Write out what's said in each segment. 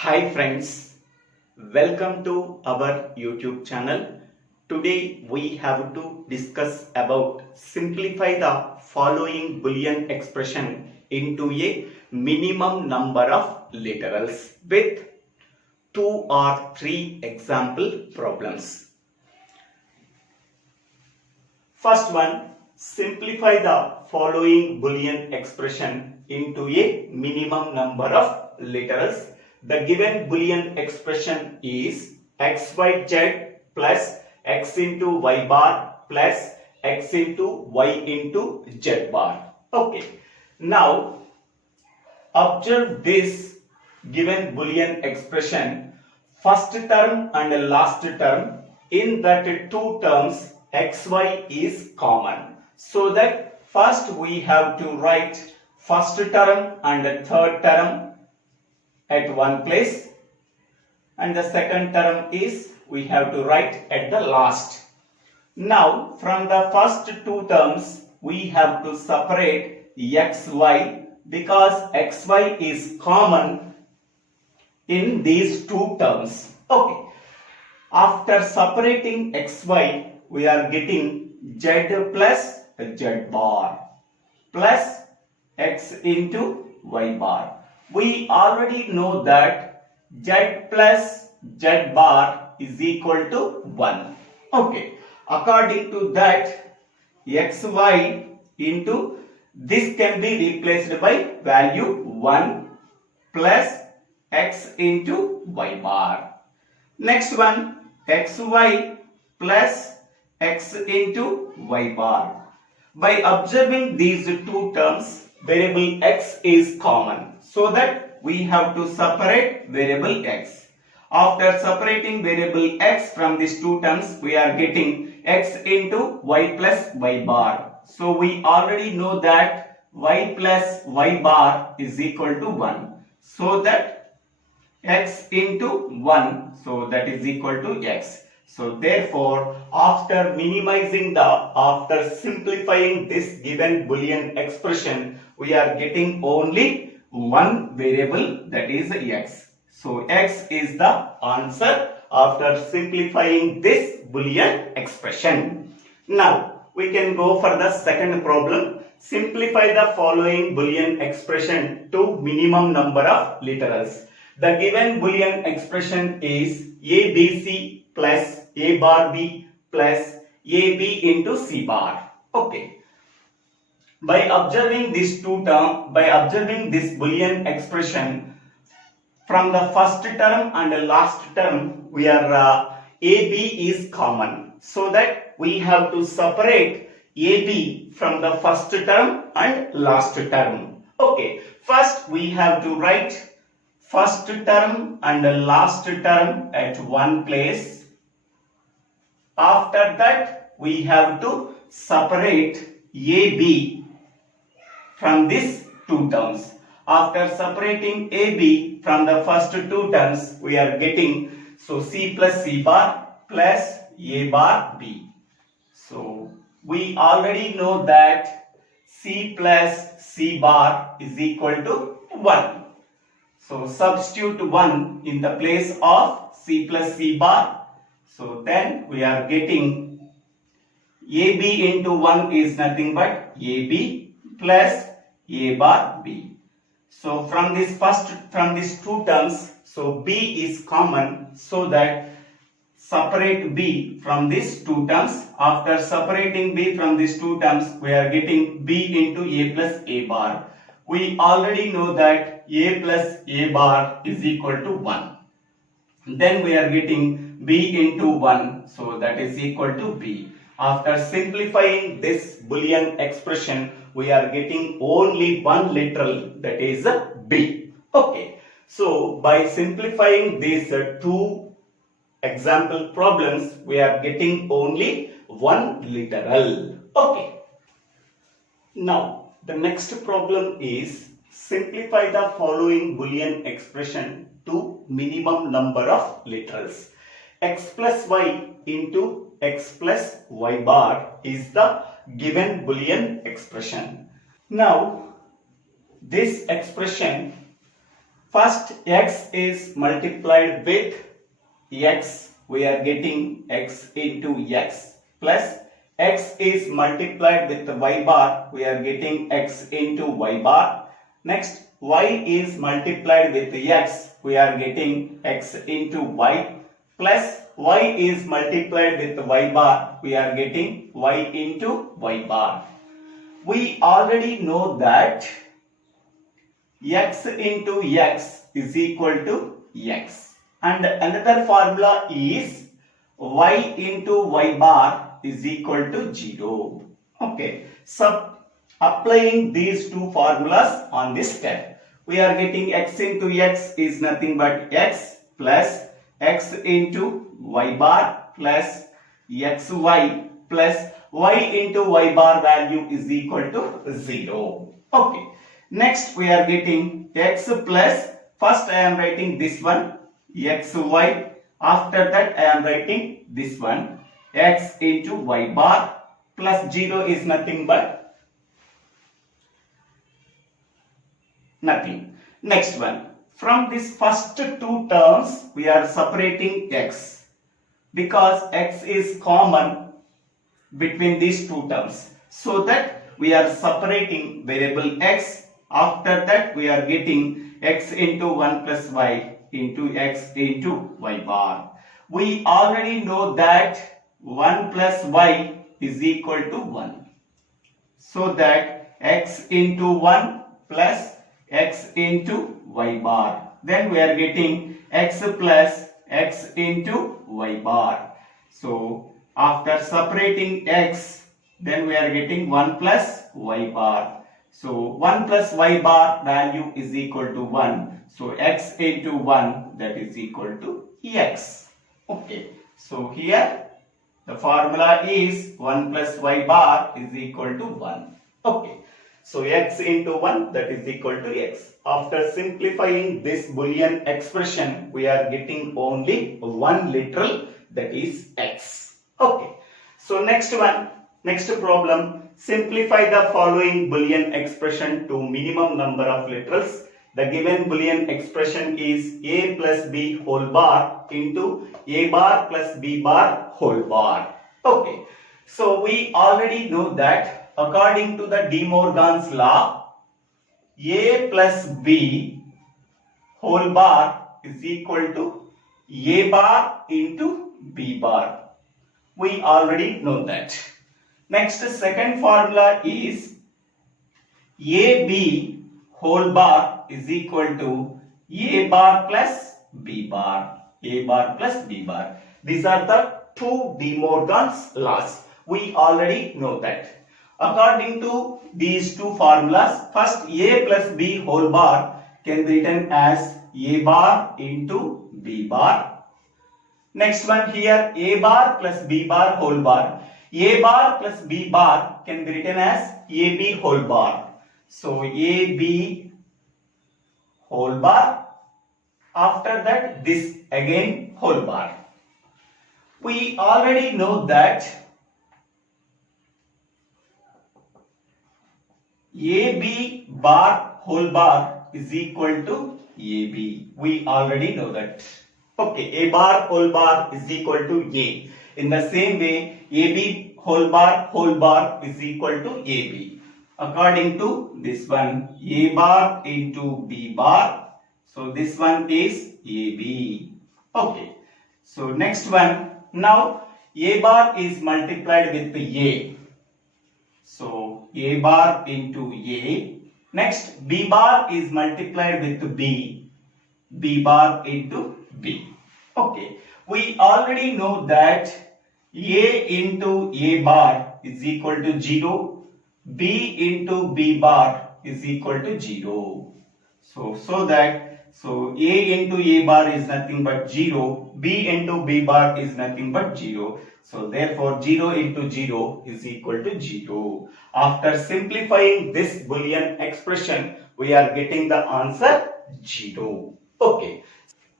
Hi friends, welcome to our YouTube channel. Today we have to discuss about simplify the following Boolean expression into a minimum number of literals with 2 or 3 example problems. First one, simplify the following Boolean expression into a minimum number of literals. The given Boolean expression is xyz plus x into y bar plus x into y into z bar. Okay. Now, observe this given Boolean expression. First term and last term, in that two terms xy is common. So that first we have to write first term and third term at one place, and the second term is we have to write at the last. Now from the first two terms we have to separate xy because xy is common in these two terms. Okay. After separating xy, we are getting z plus z bar plus x into y bar. We already know that z plus z bar is equal to 1. Okay. According to that, xy into this can be replaced by value 1 plus x into y bar. Next one, xy plus x into y bar. By observing these two terms, variable x is common. So that we have to separate variable x. After separating variable x from these two terms, we are getting x into y plus y bar. So we already know that y plus y bar is equal to 1. So that x into 1, so that is equal to x. So therefore, after simplifying this given Boolean expression, we are getting only one variable, that is x. So x is the answer after simplifying this Boolean expression. Now we can go for the second problem. Simplify the following Boolean expression to minimum number of literals. The given Boolean expression is ABC plus A bar B plus AB into C bar. Okay. By observing this Boolean expression, from the first term and the last term, we are AB is common. So that we have to separate AB from the first term and last term. Okay. First we have to write first term and the last term at one place. After that we have to separate AB from these two terms. After separating AB from the first two terms, we are getting C plus C bar plus A bar B. So we already know that C plus C bar is equal to 1. So substitute 1 in the place of C plus C bar. So then we are getting AB into 1 is nothing but AB plus A bar B. So from these two terms, so B is common, so that separate B from these two terms. After separating B from these two terms, we are getting B into A plus A bar. We already know that A plus A bar is equal to 1. Then we are getting B into 1, so that is equal to B. After simplifying this Boolean expression, we are getting only one literal, that is B. Okay. So by simplifying these two example problems, we are getting only one literal. Okay. Now the next problem is simplify the following Boolean expression to minimum number of literals. X plus y into x plus y bar is the given Boolean expression. Now this expression, First x is multiplied with x, we are getting x into x, plus x is multiplied with y bar, we are getting x into y bar. Next y is multiplied with x, we are getting x into y, plus y is multiplied with y bar, we are getting y into y bar. We already know that x into x is equal to x, and another formula is y into y bar is equal to 0. Okay, so applying these two formulas on this step, we are getting x into x is nothing but x, plus x into y bar plus xy, plus y into y bar value is equal to 0. Okay, next we are getting x plus, first I am writing this one xy, after that I am writing this one x into y bar, plus 0 is nothing but nothing. Next one, from this first two terms we are separating x, because x is common between these two terms, so that we are separating variable x. After that we are getting x into 1 plus y into x into y bar. We already know that 1 plus y is equal to 1, so that x into 1 plus x into y bar, then we are getting x plus x into y bar. So after separating x, then we are getting 1 plus y bar. So 1 plus y bar value is equal to 1. So x into 1, that is equal to x. Okay, so here the formula is 1 plus y bar is equal to 1. Okay, so x into 1, that is equal to x. After simplifying this Boolean expression, we are getting only one literal, that is x. Okay, so next one, next problem. Simplify the following Boolean expression to minimum number of literals. The given Boolean expression is a plus b whole bar into a bar plus b bar whole bar. Okay, so we already know that according to the De Morgan's law, a plus b whole bar is equal to a bar into b bar. We already know that. Next, second formula is AB whole bar is equal to A bar plus B bar. A bar plus B bar. These are the two De Morgan's laws. We already know that. According to these two formulas, first A plus B whole bar can be written as A bar into B bar. Next one here, A bar plus B bar whole bar. A bar plus B bar can be written as AB whole bar. So AB whole bar, after that this again whole bar. We already know that AB bar whole bar is equal to AB. We already know that. Okay, A bar whole bar is equal to A. In the same way, AB whole bar is equal to AB. According to this one, A bar into B bar. So this one is AB. Okay. So next one. Now A bar is multiplied with A. So A bar into A. Next B bar is multiplied with B. B bar into B. Okay. We already know that A into A bar is equal to 0. B into B bar is equal to 0. So A into A bar is nothing but 0. B into B bar is nothing but 0. So therefore 0 into 0 is equal to 0. After simplifying this Boolean expression, we are getting the answer 0. Okay.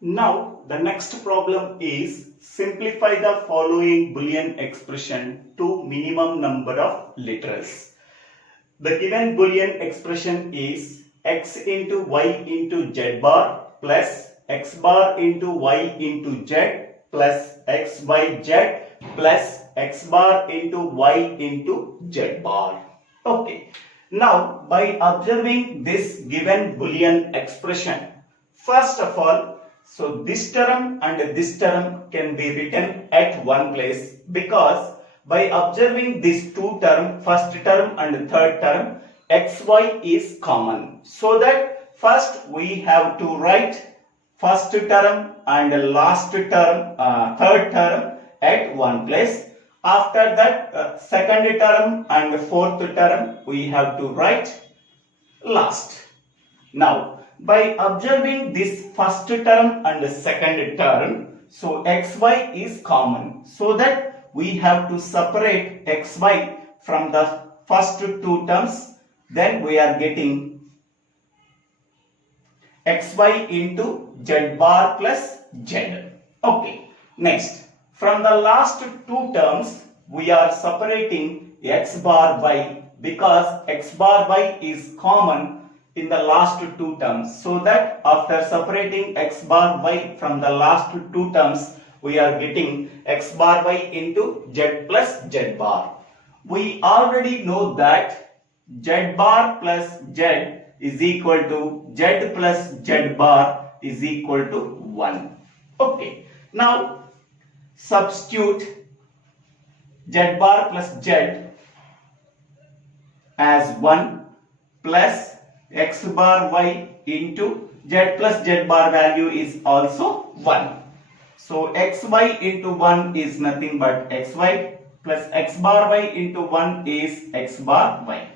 Now the next problem is simplify the following Boolean expression to minimum number of literals. The given Boolean expression is x into y into z bar plus x bar into y into z plus x by z plus x bar into y into z bar. Okay. Now, by observing this given Boolean expression, first of all, so this term and this term can be written at one place, because by observing these two terms, first term and third term, xy is common. So that first we have to write first term and last term, third term at one place. After that, second term and fourth term we have to write last. Now, by observing this first term and second term, so xy is common. So that we have to separate xy from the first two terms. Then we are getting xy into z bar plus z. Okay. Next. From the last two terms, we are separating x bar y, because x bar y is common in the last two terms. So that after separating x bar y from the last two terms, we are getting x bar y into z plus z bar. We already know that z bar plus z is equal to z plus z bar is equal to 1. Okay. Now, substitute z bar plus z as 1 plus x bar y into z plus z bar value is also 1. So xy into 1 is nothing but xy plus x bar y into 1 is x bar y.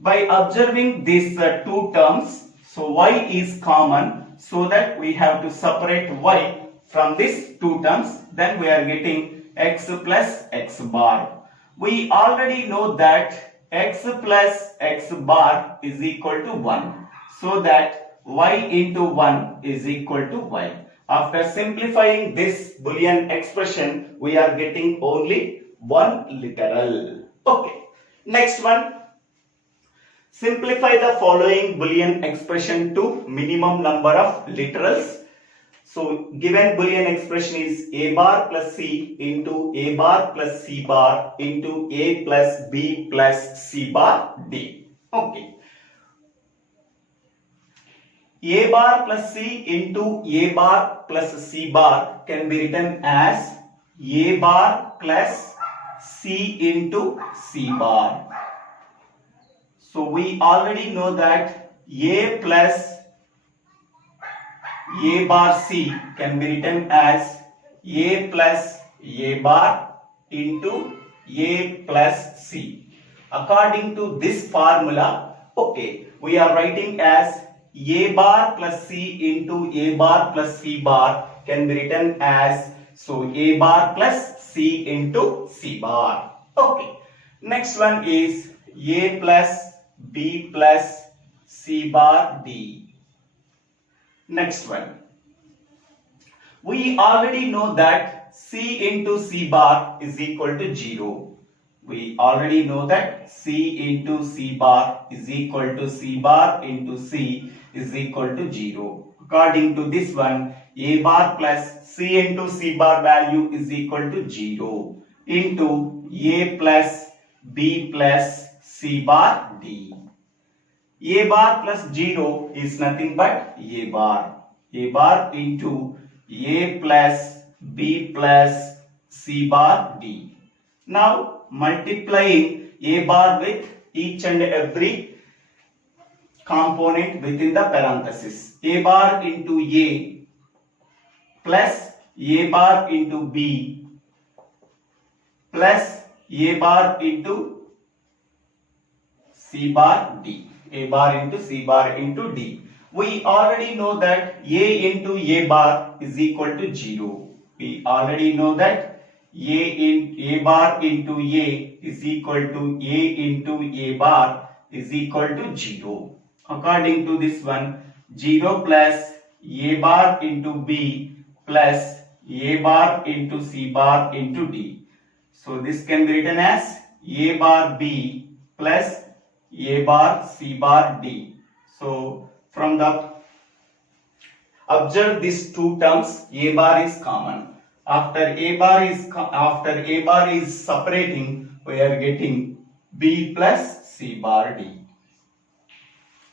By observing these two terms, so y is common, so that we have to separate y from these two terms. Then we are getting x plus x bar. We already know that x plus x bar is equal to 1. So that y into 1 is equal to y. After simplifying this Boolean expression, we are getting only one literal. Okay. Next one. Simplify the following Boolean expression to minimum number of literals. So, given Boolean expression is a bar plus c into a bar plus c bar into a plus b plus c bar d. Okay. A bar plus c into a bar plus c bar can be written as a bar plus c into c bar. So, we already know that a plus a bar c can be written as a plus a bar into a plus c. According to this formula, okay, we are writing as a bar plus c into a bar plus c bar can be written as, so a bar plus c into c bar. Okay. Next one is a plus b plus c bar d. Next one. We already know that c into c bar is equal to 0. We already know that c into c bar is equal to c bar into c is equal to 0. According to this one, a bar plus c into c bar value is equal to 0 into a plus b plus c bar d. A bar plus 0 is nothing but a bar. A bar into a plus b plus c bar d. Now multiplying a bar with each and every component within the parenthesis. A bar into a plus a bar into b plus a bar into c bar d. A bar into c bar into d. We already know that a into a bar is equal to 0. We already know that a bar into a is equal to a into a bar is equal to 0. According to this one, 0 plus a bar into b plus a bar into c bar into d. So this can be written as a bar b plus a bar c bar d. So from the Observe these two terms. A bar is common. After A bar is separating, we are getting B plus C bar D.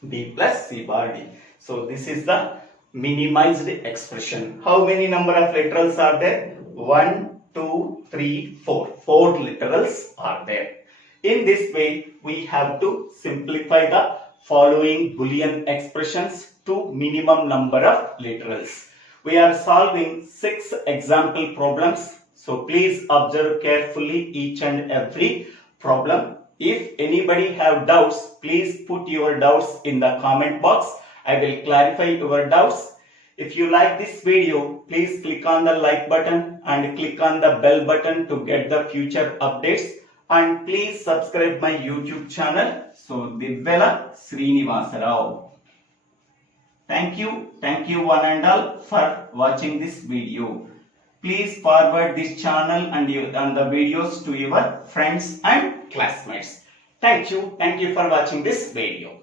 B plus C bar D. So this is the minimized expression. How many number of literals are there? 1, 2, 3, 4. 4 literals are there. In this way, we have to simplify the following Boolean expressions to minimum number of literals. We are solving 6 example problems. So please observe carefully each and every problem. If anybody have doubts, please put your doubts in the comment box. I will clarify your doubts. If you like this video, please click on the like button and click on the bell button to get the future updates. And please subscribe my YouTube channel. So Divvela Srinivasa Rao. Thank you one and all for watching this video. Please forward this channel and the videos to your friends and classmates. Thank you for watching this video.